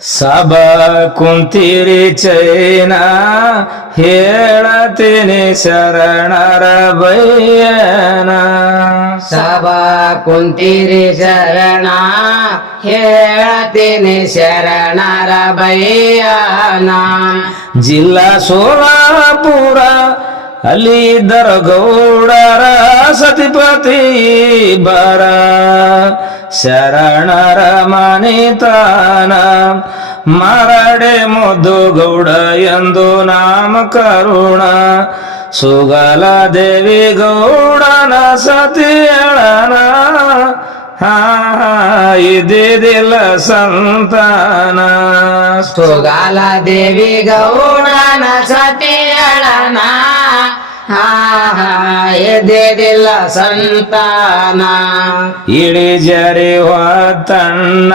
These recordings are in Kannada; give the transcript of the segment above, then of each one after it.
ಸಭಾ ಕುಂತಿರಿ ಚೈನ ಹೇಳತೀನಿ ಶರಣರ ಬಯ್ಯನ. ಸಭಾ ಕುಂತಿರಿ ಶರಣ ಹೇಳತೀನಿ ಶರಣರ ಬಯ್ಯನ. ಜಿಲ್ಲಾ ಸೋಲಾಪುರ ಅಲ್ಲಿ ಇದ್ದರ ಗೌಡರ ಸತಿಪತಿ ಬರ ಶರಣರ ಮನಿತಾನ ಮರಡೆ ಮುದ್ದು ಗೌಡ ಎಂದು ನಾಮಕರುಣ. ಸುಗಲ ದೇವಿ ಗೌಡನ ಸತಿಯಳನ ಇದ್ದಿದ್ದಿಲ್ಲ ಸಂತಾನ. ಸುಗಾಲ ದೇವಿ ಗೌಡನ ಸತಿಯಳನ ಎದ್ದಿಲ್ಲ ಸಂತಾನ. ಇಳಿ ಜರಿ ಹೊತ್ತಣ್ಣ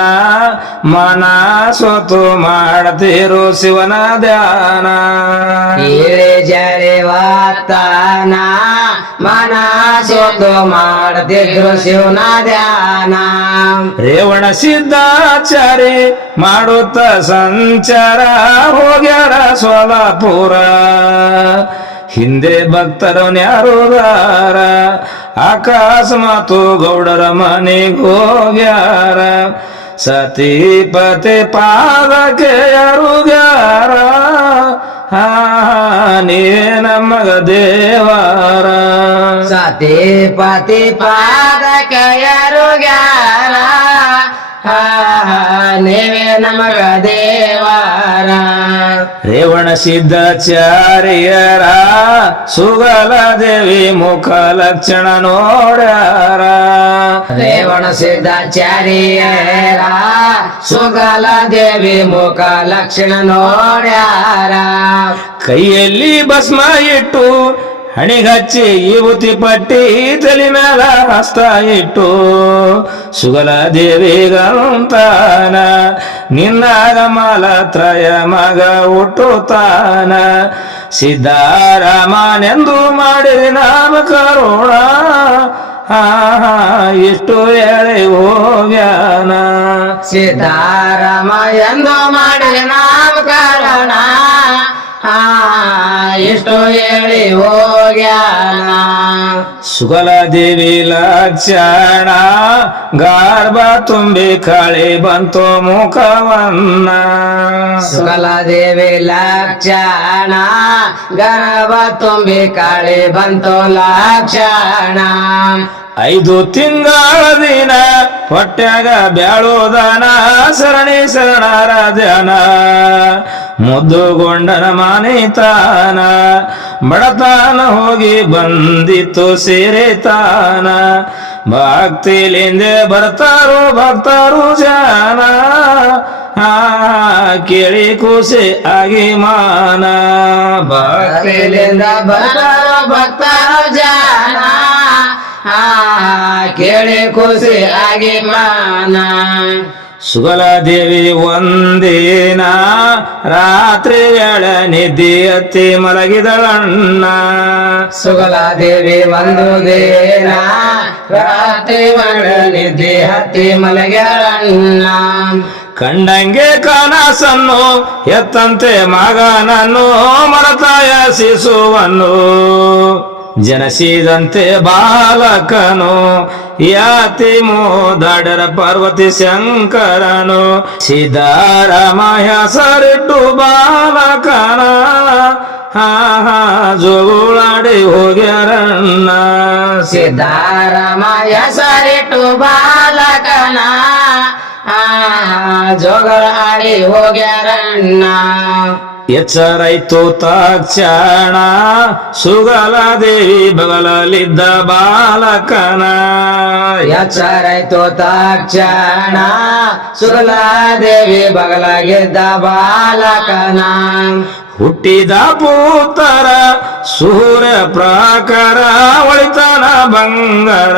ಮನ ಸೊತು ಮಾಡ್ತಿರು ಶಿವನ ಧ್ಯಾನ. ಇಳಿ ಜರಿವತ್ತಾನ ಮನ ಸೋತು ಮಾಡ್ತಿದ್ರು ಶಿವನ ಧ್ಯಾನ. ರೇವಣ ಸಿದ್ಧಾಚಾರಿ ಮಾಡುತ್ತ ಸಂಚಾರ ಹೋಗ್ಯಾರ ಸೋಲಾಪುರ. ಹಿಂದೆ ಭಕ್ತರು ನ್ಯಾರುದಾರ ಅಕಸ್ಮಾತು ಗೌಡರ ಮನೆಗೆ ಹೋಗ್ಯಾರ. ಸತಿಪತಿ ಪಾದಕ್ಕೆ ಯಾರುಗ್ಯಾರ ನೀ ನಮಗ ದೇವರ. ಸತಿಪತಿ ಪಾದಕ್ಕೆ ಯಾರುಗ್ಯಾರ ನೀವೇ ನಮಗ ದೇವರ. ರೇವಣ ಸಿದ್ಧಾಚಾರ್ಯರ ಸುಗಲ ದೇವಿ ಮುಖ ಲಕ್ಷಣ ನೋಡ್ಯಾರ. ರೇವಣ ಸಿದ್ಧಾಚಾರ್ಯರ ಸುಗಲ ದೇವಿ ಮುಖ ಲಕ್ಷಣ ನೋಡ್ಯಾರ. ಕೈಯಲ್ಲಿ ಭಸ್ಮ ಇಟ್ಟು ಹಣಿಗಚ್ಚಿ ವಿಭೂತಿ ಪಟ್ಟಿ ತಲೆ ಮೇಲ ಹಸ್ತ ಇಟ್ಟು ಸುಗಲ ದೇವಿಗಂತಾನ ನಿನ್ನಾಗ ಮಾಲತ್ರಯ ಮಗ ಹುಟ್ಟುತ್ತಾನ. ಸಿದ್ಧಾರಾಮನೆಂದು ಮಾಡಿದ ನಾಮಕರುಣ ಇಷ್ಟು ಹೇಳಿ ಹೋಗ್ಯಾನ. ಸಿದ್ಧಾರಾಮ ಎಂದು ಮಾಡಿದ ನಾಮಕರಣ ಎಷ್ಟು ಹೇಳಿ ಹೋಗ್ಯಾನ. ಸುಗಲ ದೇವಿ ಲಕ್ಷಣ ಗರ್ಭ ತುಂಬಿ ಕಳಿ ಬಂತು ಮುಖವನ್ನ. ಸುಗಲ ದೇವಿ ಲಕ್ಷಣ ಗರ್ಭ ತುಂಬಿ ಕಾಳಿ ಬಂತು ಲಕ್ಷಣ. 5 ತಿಂಗಳ ದಿನ ಹೊಟ್ಯಾಗ ಬ್ಯಾಳೋದನ ಸರಣಿ ಶರಣರ ಧ್ಯಾನ. ಮುದ್ದುಗೊಂಡನ ಮಾನಿತಾನ ಬಡತಾನ ಹೋಗಿ ಬಂದಿತ್ತು ಸೇರಿತಾನ. ಭಕ್ತಿಲಿಂದೆ ಬರ್ತಾರೋ ಭಕ್ತರು ಜಾನ ಕೇಳಿ ಖುಷಿ ಆಗಿ ಮಾನ. ಭಕ್ತಿಲಿಂದ ಬರ್ತಾರೋ ಭಕ್ತರು ಜಾನ ಕೇಳಿ ಖುಷಿ ಆಗಿ ಮಾನ. ಸುಗಲ ದೇವಿ ಒಂದಿನ ರಾತ್ರಿ ವೇಳೆ ನಿದ್ದೆ ಹತ್ತಿ ಮಲಗಿದಳಣ್ಣ. ಸುಗಲ ದೇವಿ ಒಂದು ದಿನ ರಾತ್ರಿ ವೇಳೆ ನಿದ್ದೆ ಹತ್ತಿ ಮಲಗ್ಯಾಳಣ್ಣ. ಕಂಡಂಗೆ ಕನಸನ್ನು ಎತ್ತಂತೆ ಮಗನನ್ನು ಮರತಾಯ ಶಿಶುವನ್ನು ಜನಸಿದಂತೆ ಬಾಲಕನು ಯಾತಿ ಮೋದಾಡರ ಪಾರ್ವತಿ ಶಂಕರನು. ಸಿದ್ಧಾರಾಮ ಹೆಸರಿಟ್ಟು ಬಾಲಕನ ಜೋಗುಳಾಡಿ ಹೋಗ್ಯಾರಣ್ಣ. ಸಿದ್ಧಾರಾಮ ಹೆಸರಿಟ್ಟು ಬಾಲಕನ ಜೋಗಳಾಡಿ ಹೋಗ್ಯಾರಣ್ಣ. ಎಚ್ಚರೈತು ತಕ್ಷಣ ಸುಗಲ ದೇವಿ ಬಗಲಲ್ಲಿದ್ದ ಬಾಲಕನ. ಎಚ್ಚರೈತು ತಕ್ಷಣ ಸುಗಲ ದೇವಿ ಬಗಲಾಗಿದ್ದ ಬಾಲಕನ. ಹುಟ್ಟಿದ ಪುತ್ರ ಸೂರ್ಯ ಪ್ರಾಕಾರ ಒಳಿತನ ಬಂಗಾರ.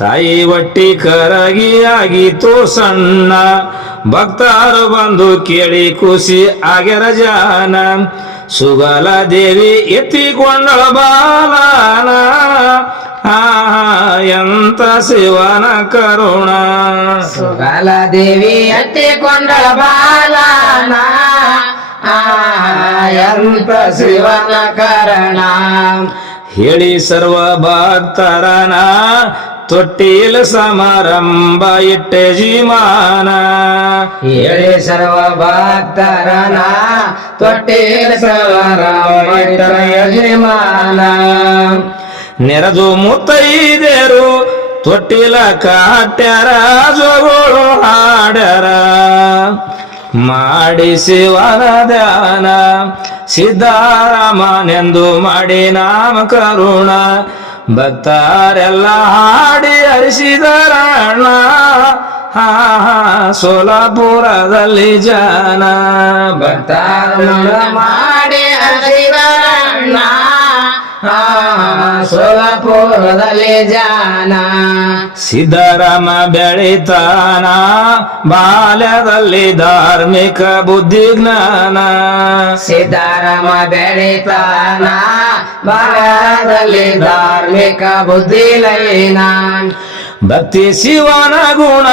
ತಾಯಿ ಒಟ್ಟಿ ಕರಗಿಯಾಗಿತ್ತು ಸಣ್ಣ. ಭಕ್ತರು ಬಂದು ಕೇಳಿ ಖುಷಿ ಆಗ್ಯರ ಜಾನ. ಸುಗಲ ದೇವಿ ಎತ್ತಿಕೊಂಡಳ ಬಾಲನ ಎಂತ ಶಿವನ ಕರುಣ ಸುಗಲ ದೇವಿ ಎತ್ತಿಕೊಂಡಳ ಬಾಲನ ಎಂತ ಶಿವನ ಕರಣ ಹೇಳಿ ಸರ್ವ ಭಕ್ತರನ ತೊಟ್ಟಿಲ ಸಮಾರಂಭ ಇಟ್ಟೆ ಜೀಮಾನ ಹೇಳಿ ಸರ್ವ ಭಕ್ತರನ ತೊಟ್ಟಿಲ ಸಮಾರಂಭ ಇಟ್ಟರ ಯಜಮಾನ ನೆರೆದು ಮುತ್ತೈದೇರು ತೊಟ್ಟಿಲ ಕಾಟ್ಯಾರ ಜೋಗಳು ಹಾಡ್ಯಾರ ಮಾಡಿ ಶಿವನ ಧ್ಯಾನ ಸಿದ್ಧಾರಾಮನೆಂದು ಮಾಡಿ ನಾಮ ಕರುಣ ಭಕ್ತರೆಲ್ಲ ಹಾಡಿ ಹರಿಸಿದರಣ್ಣ ಸೋಲಾಪುರದಲ್ಲಿ ಜನ ಭಕ್ತರ ಮಾಡಿ ಹರಿಸಿದರಣ್ಣ ಸೋಲಾಪುರದಲ್ಲಿ ಜಾನ ಸಿದ್ದರಾಮ ಬೆಳಿತಾನ ಬಾಲ್ಯದಲ್ಲಿ ಧಾರ್ಮಿಕ ಬುದ್ಧಿ ಜ್ಞಾನ ಸಿದ್ದರಾಮ ಬೆಳಿತಾನ ಬಾಲ್ಯದಲ್ಲಿ ಧಾರ್ಮಿಕ ಬುದ್ಧಿ ಲೈನ ಭಕ್ತಿ ಶಿವನ ಗುಣ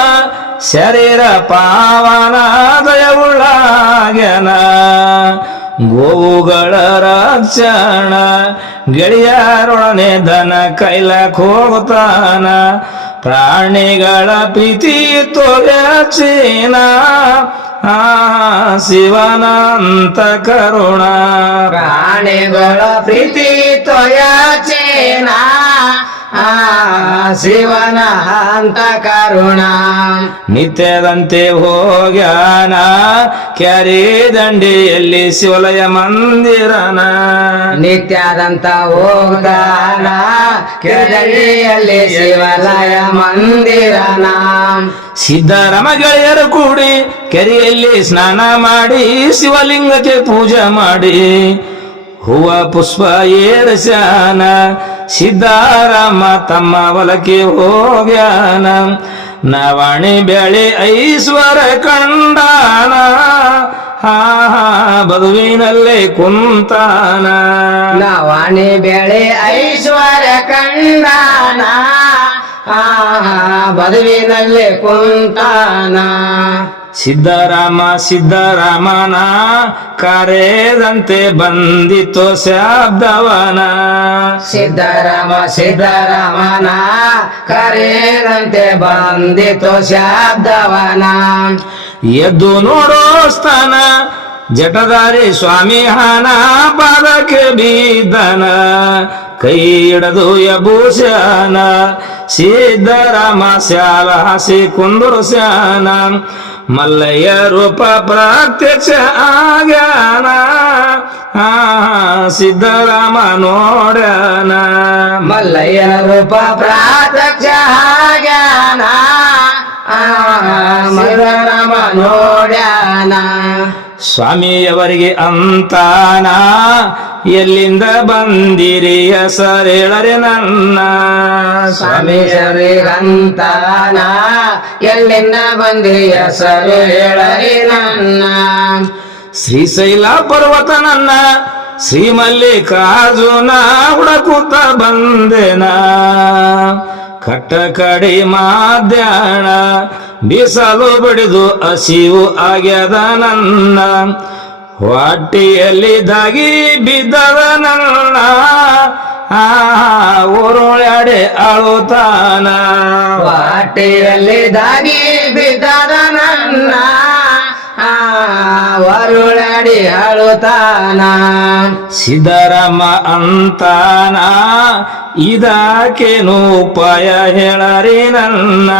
ಶರೀರ ಪಾವನ ದಯವುಳ್ಳಾಗ್ಯನ ಗೋವುಗಳ ರಕ್ಷಣ ಗೆಳೆಯರೊಡನೆ ದನ ಕೈಲಕ್ ಹೋಗ್ತಾನ ಪ್ರಾಣಿಗಳ ಪ್ರೀತಿ ತೋರ್ಯಾಚೀನ ಶಿವನಂತ ಕರುಣ ಪ್ರಾಣಿಗಳ ಪ್ರೀತಿ ತೊಯಚೇನ ಶಿವನ ಅಂತ ಕರುಣ ನಿತ್ಯದಂತೆ ಹೋಗ್ಯಾನ ಕ್ಯಾರಿ ದಂಡಿಯಲ್ಲಿ ಶಿವಲಯ ಮಂದಿರನ ನಿತ್ಯದಂತ ಹೋಗಾನ ಕೆಳಗಿಯಲ್ಲಿ ಶಿವಾಲಯ ಮಂದಿರನ ಸಿದ್ದರಾಮ ಗೆಳೆಯರು ಕೂಡಿ ಕೆರೆಯಲ್ಲಿ ಸ್ನಾನ ಮಾಡಿ ಶಿವಲಿಂಗಕ್ಕೆ ಪೂಜೆ ಮಾಡಿ ಹೂವ ಪುಷ್ಪ ಏರಸ್ಯಾನ ಸಿದ್ದಾರಾಮ ತಮ್ಮ ಹೊಲಕ್ಕೆ ಹೋಗ್ಯಾನ ನವಾಣಿ ಬೆಳೆ ಐಶ್ವರ ಕಂಡಾನ ಬದುವಿನಲ್ಲೇ ಕುಂತಾನ ನವಾಣಿ ಬೆಳೆ ಐಶ್ವರ್ಯ ಕಂಡಾನ ಬದುವಿನಲ್ಲಿ ಕುಂತಾನ ಸಿದ್ದರಾಮ ಸಿದ್ದರಾಮನ ಕರೆದಂತೆ ಬಂದಿತು ಶಬ್ದವನ ಸಿದ್ದರಾಮ ಸಿದ್ದರಾಮನ ಕರೆದಂತೆ ಬಂದಿತು ಶಬ್ದವನ ಎದ್ದು ನೋಡೋ ಸ್ಥಾನ ಜಟದಾರಿ ಸ್ವಾಮಿ ಹಾನ ಪಾದಕ್ಕೆ ಬೀದನ ಕೈ ಹಿಡದು ಯಭೂಷಣ ಸಿದ್ದರಾಮ ಶಾಲ ಹಸಿ ಕುಂದುರು ಶಾನ ಮಲ್ಲಯ್ಯ ರೂಪ ಪ್ರತ್ಯಕ್ಷ ಆಗ್ಯಾನ ಸಿದ್ದರಾಮ ನೋಡ್ಯಾನ ಮಲ್ಲಯ್ಯ ರೂಪ ಪ್ರಾತ್ಯಕ್ಷ ಆಗ್ಯಾನ ಸಿದ್ದರಾಮ ನೋಡ್ಯಾನ ಸ್ವಾಮಿಯವರಿಗೆ ಅಂತಾನ ಎಲ್ಲಿಂದ ಬಂದಿರಿ ಹೆಸರೇಳರೆ ನನ್ನ ಸ್ವಾಮಿ ಶ್ರೀಗಂತಾನ ಎಲ್ಲಿಂದ ಬಂದಿರಿ ಹೆಸರು ಹೇಳರಿ ನನ್ನ ಶ್ರೀಶೈಲ ಪರ್ವತ ನನ್ನ ಶ್ರೀಮಲ್ಲಿಕಾರ್ಜುನ ಹುಡಕುತ್ತ ಬಂದೆನ ಕಟ್ಟ ಕಡಿ ಮಾಧ್ಯಾಹ್ನ ಬಿಸಲು ಬಡಿದು ಹಸಿವು ಆಗ್ಯದ ನನ್ನ ಹೊಟ್ಟಿಯಲ್ಲಿ ದಾಗಿ ಬಿದ್ದದ ನನ್ನ ಊರುಳ್ಯಾಡೆ ಅಳುತ್ತಾನ ವಾಟಿಯಲ್ಲಿ ದಾಗಿ ಬಿದ್ದದ ನನ್ನ ವರುಳಡಿ ಅಳುತ್ತಾನ ಸಿದ್ದರಾಮ ಅಂತಾನ ಇದಕ್ಕೇನು ಉಪಾಯ ಹೇಳರಿ ನನ್ನ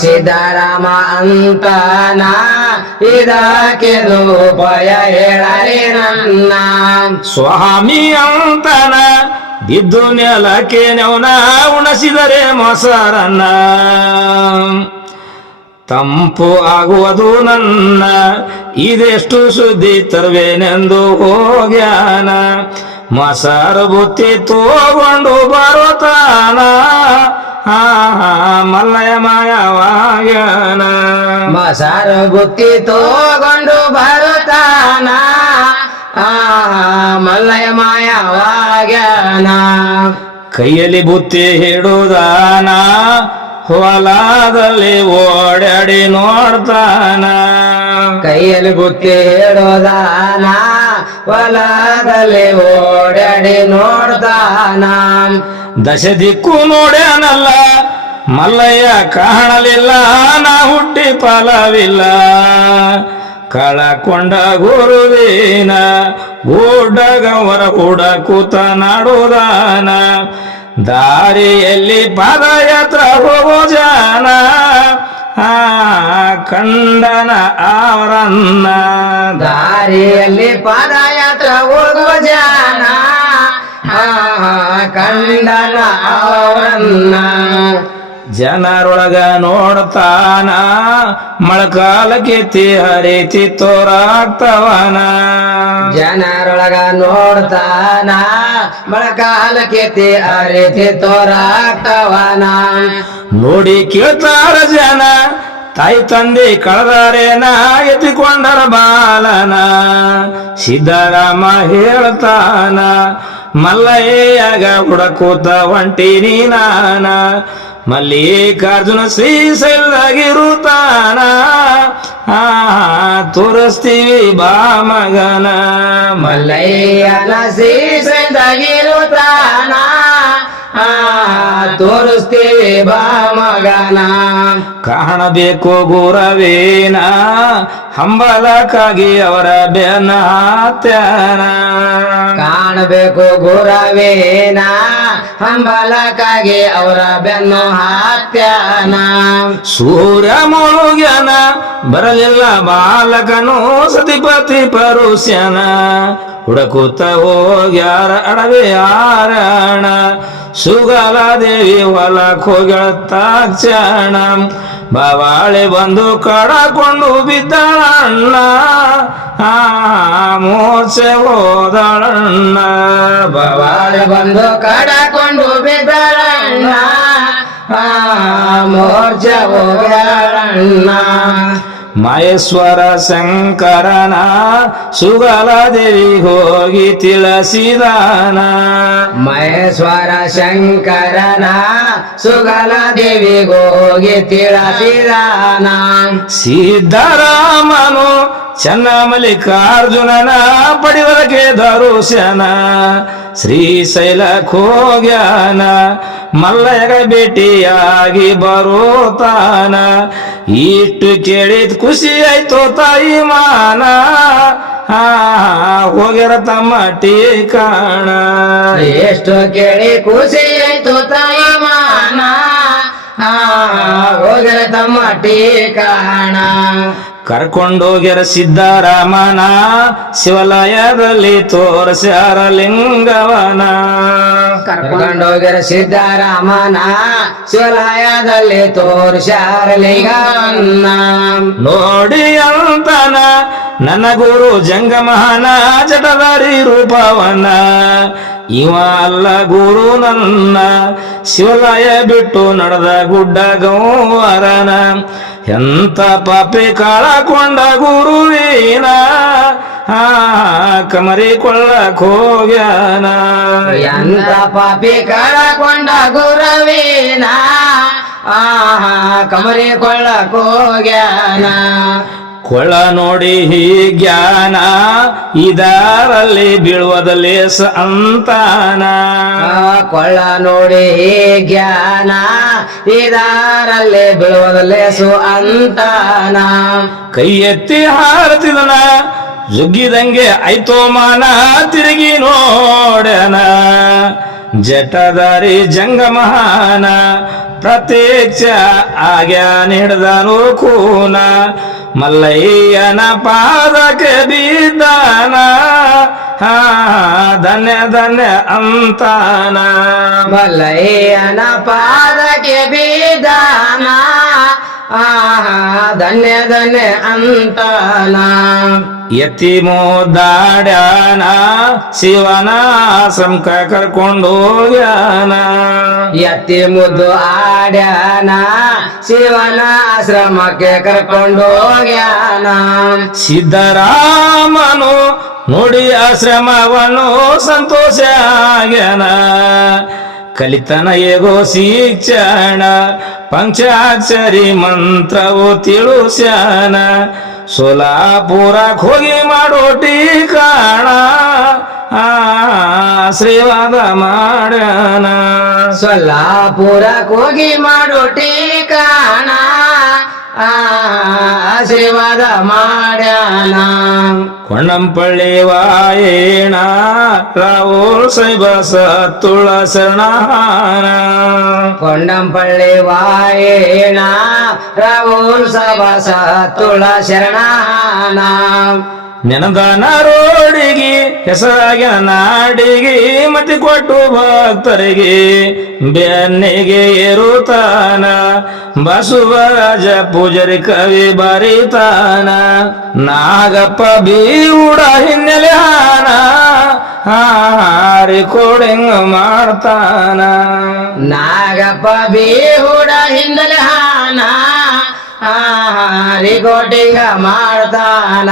ಸಿದ್ದರಾಮ ಅಂತಾನ ಇದಕ್ಕೆದು ಭಯ ಹೇಳರಿ ನನ್ನ ಸ್ವಾಮಿ ಅಂತಾನ ಬಿದ್ದು ನೆಲಕ್ಕೆ ನೆವನ ಉಣಸಿದರೆ ಮೊಸರನ್ನ ತಂಪು ಆಗುವುದು ನನ್ನ ಇದೆಷ್ಟು ಸುದ್ದಿ ತರುವೆನೆಂದು ಹೋಗ್ಯಾನ ಮೊಸರು ಬುತ್ತಿ ತಗೊಂಡು ಬರುತ್ತಾನ ಮಲ್ಲಯ ಮಾಯವಾಗ್ಯಾನ ಮೊಸರು ಬುತ್ತಿ ತಗೊಂಡು ಬರುತ್ತಾನ ಮಲ್ಲಯ ಮಾಯವಾಗ್ಯಾನ ಕೈಯಲ್ಲಿ ಬುತ್ತಿ ಹಿಡುದಾನ ಹೊಲದಲ್ಲಿ ಓಡಾಡಿ ನೋಡ್ತಾನ ಕೈಯಲ್ಲಿ ಬುತ್ತಿ ಹೇಳೋದಾನ ಹೊಲದಲ್ಲಿ ಓಡಾಡಿ ನೋಡ್ತಾನ ದಶ ದಿಕ್ಕು ನೋಡ್ಯಾನಲ್ಲ ಮಲ್ಲಯ್ಯ ಕಾಣಲಿಲ್ಲ ನಾ ಹುಟ್ಟಿ ಫಲವಿಲ್ಲ ಕಳಕೊಂಡ ಗುರುವಿನ ಗೂಡಗವರ ಕೂಡ ಕೂತ ನಾಡುದಾನ ದಾರಿಯಲ್ಲಿ ಪಾದಯಾತ್ರ ಹೋಗೋ ಜನ ಕಂಡನ ಅವರನ್ನ ದಾರಿಯಲ್ಲಿ ಪಾದಯಾತ್ರ ಹೋಗುವ ಜನ ಕಂಡನ ಅವರನ್ನ ಜನರೊಳಗ ನೋಡ್ತಾನ ಮೊಳಕಾಲಕ್ಕೆ ಹರಿತಿ ತೋರಾಗ್ತವನ ಜನರೊಳಗ ನೋಡ್ತಾನ ಮೊಳಕಾಲಕ್ಕೆ ಅರಿತಿ ತೋರಾಗ್ತವನ ನೋಡಿ ಕೇಳ್ತಾರ ಜನ ತಾಯಿ ತಂದೆ ಕಳೆದಾರೇನ ಎತ್ತಿಕೊಂಡರ ಬಾಲನ ಸಿದ್ದರಾಮ ಹೇಳ್ತಾನ ಮಲ್ಲಯ್ಯಗ ಹುಡಕೂತ ಒಂಟಿನಿ ನಾನ ಮಲ್ಲಿಕಾರ್ಜುನ ಶ್ರೀಶೈಲದಾಗಿರುತ್ತಾನ ತೋರಿಸ್ತೀವಿ ಬಾ ಮಗನ ಮಲ್ಲಯ್ಯನ ಶ್ರೀಶೈಲದಾಗಿರುತ್ತಾನ ತೋರಿಸ್ತೀವಿ ಬಾ ಮಗನ ಕಾಣಬೇಕು ಗುರವೇನ ಹಂಬಲಕ್ಕಾಗಿ ಅವರ ಬೆನ್ನ ಹತ್ಯಾನ ಕಾಣಬೇಕು ಗುರವೇನ ಹಂಬಲಕ್ಕಾಗಿ ಅವರ ಬೆನ್ನು ಹಾತ್ಯಾನ ಸೂರ್ಯ ಮುಳುಗ್ಯನ ಬರಲಿಲ್ಲ ಬಾಲಕನು ಸತಿಪತಿ ಪರುಷ್ಯನ ಹುಡಕುತ್ತ ಹೋಗ್ಯಾರ ಅಡವೆ ಆರಣ ಸುಗಲ ದೇವಿ ಹೊಲಕ್ ಹೋಗ್ಯಾಳ ಬಾವಾಳೆ ಬಂದು ಕಡಕೊಂಡು ಬಿದ್ದಳಣ್ಣ ಮೋಸೆ ಹೋದಳಣ್ಣ ಬಾವಾಳೆ ಬಂದು ಕಡಕೊಂಡು ಬಿದ್ದಳಣ್ಣ ಮೋರ್ಚೆ ಹೋಗ್ಯಾಳಣ್ಣ ಮಹೇಶ್ವರ ಶಂಕರನ ಸುಗಲ ದೇವಿ ಹೋಗಿ ತಿಳಿಸಿದಾನ ಮಹೇಶ್ವರ ಶಂಕರನ ಸುಗಲ ದೇವಿಗೋಗಿ ತಿಳಿಸಿದಾನ ಸಿದ್ದರಾಮನು ಚನ್ನ ಮಲ್ಲಿಕಾರ್ಜುನನ ಪಡಿವರಕ್ಕೆ ದರುಶನ ಶ್ರೀಶೈಲಕ್ಕೆ ಹೋಗ್ಯಾನ ಮಲ್ಲಯ್ಯಗ ಭೇಟಿಯಾಗಿ ಬರೋತಾನ ಇಷ್ಟು ಕೇಳಿದ್ ಖುಷಿ ಆಯ್ತು ತಾಯಿ ಮಾನ ಹೋಗ್ಯಾರ ತಮ್ಮ ಟೀಕಾಣ ಎಷ್ಟು ಕೇಳಿ ಖುಷಿ ಆಯ್ತು ತಾಯಿ ಮಾನ ಹೋಗ್ಯಾರ ತಮ್ಮ ಟೀಕಾಣ ಕರ್ಕೊಂಡೋಗ್ಯಾರ ಸಿದ್ದರಾಮನ ಶಿವಾಲಯದಲ್ಲಿ ತೋರಿಸ್ಯಾರ ಲಿಂಗವನ ಕರ್ಕೊಂಡೋಗ್ಯಾರ ಸಿದ್ದರಾಮನ ಶಿವಾಲಯದಲ್ಲಿ ತೋರಿಸ್ಯಾರ ಲಿಂಗವನ್ನ ನೋಡಿ ಅಂತನ ನನ್ನ ಗುರು ಜಂಗಮಹನ ಜಟದಾರಿ ರೂಪವನ ಇವ ಅಲ್ಲ ಗುರು ನನ್ನ ಶಿವಾಲಯ ಬಿಟ್ಟು ನಡೆದ ಗುಡ್ಡ ಗೌವರನ ಎಂತ ಪಾಪಿ ಕಳಕೊಂಡ ಗುರುವಿನ ಕಮರಿ ಕೊಳ್ಳಕ್ ಹೋಗ್ಯಾನ ಎಂತ ಪಾಪಿ ಕಳಕೊಂಡ ಗುರುವಿನ ಕಮರಿ ಕೊಳ್ಳಕ್ ಹೋಗ್ಯಾನ ಕೊಳ್ಳ ನೋಡಿ ಜ್ಞಾನ ಇದರಲ್ಲಿ ಬೀಳುವುದ ಲೇಸ ಅಂತಾನ ಕೊಳ್ಳ ನೋಡಿ ಜ್ಞಾನ ಇದರಲ್ಲಿ ಬೀಳುವುದ ಲೇಸು ಅಂತಾನ ಕೈ ಎತ್ತಿ ಹಾರತಿದನ ಜುಗ್ಗಿದಂಗೆ ಆಯ್ತೋ ಮಾನ ತಿರುಗಿ ನೋಡನ ಜಟದಾರಿ ಜಂಗಮಹಾನ ಪ್ರತ್ಯಕ್ಷ ಆಗ್ಯಾನ ಹಿಡ್ದನು ಕೂನ ಮಲ್ಲಯ್ಯನ ಪಾದಕ್ಕೆ ಬಿದ್ದಾನ ಧನ್ಯ ಧನ್ಯ ಅಂತಾನ ಮಲ್ಲಯ್ಯನ ಪಾದಕ್ಕೆ ಬಿದ್ದಾನ ಧನ್ಯ ಧನ್ಯ ಅಂತಾನ ಎತ್ತಿ ಮೋದಾಡ್ಯಾನ ಶಿವನ ಆಶ್ರಮಕ ಕರ್ಕೊಂಡು ಹೋಗ್ಯಾನ ಎತ್ತಿ ಮುದ್ದು ಆಡ್ಯಾನ ಶಿವನ ಆಶ್ರಮಕ್ಕೆ ಕರ್ಕೊಂಡು ಹೋಗ್ಯಾನ ಸಿದ್ದರಾಮನು ನೋಡಿ ಆಶ್ರಮವನ್ನು ಸಂತೋಷ ಆಗ್ಯಾನ ಕಲಿತನ ಏಗೋ ಶಿಕ್ಷಣ ಪಂಚಾಕ್ಷರಿ ಮಂತ್ರವು ತಿಳಿಸ್ಯಾನ ಸೋಲಾಪುರಕ್ಕೆ ಹೋಗಿ ಮಾಡೋ ಟೀಕಾಣ ಆಶೀರ್ವಾದ ಮಾಡ್ಯಾನ ಸೊಲ್ಲಾಪುರಕ್ಕೆ ಹೋಗಿ ಮಾಡೋ ಟೀಕಾಣ ಆಶೀರ್ವಾದ ಮಾಡ್ಯಾನ ಕೊಂಡಂಪಳ್ಳಿ ವಾಯೇಣ ರಾಹುಲ್ ಸೈಬಸ ತುಳ ಶರಣಾನ ಕೊಂಡಂಪಳ್ಳಿ ವಾಯೇಣ ರಾಹುಲ್ ಸಬಸ ತುಳ ಶರಣಾನ ನೆನದಾನ ರೋಡಿಗೆ ಹೆಸರಾಗಿನ ನಾಡಿಗೆ ಮತಿ ಕೊಟ್ಟು ಭಕ್ತರಿಗೆ ಬೆನ್ನಿಗೆ ಏರುತ್ತಾನ ಬಸವರಾಜ ಪೂಜಾರಿ ಕವಿ ಬರೀತಾನ ನಾಗಪ್ಪ ಬೀವುಡ ಹಿನ್ನೆಲೆ ರೆಕಾರ್ಡಿಂಗ್ ಮಾಡ್ತಾನ ನಾಗಪ್ಪ ಬೇಹುಡ ಹಿನ್ನೆಲೆ ರೆಕಾರ್ಡಿಂಗ್ ಮಾಡ್ತಾನ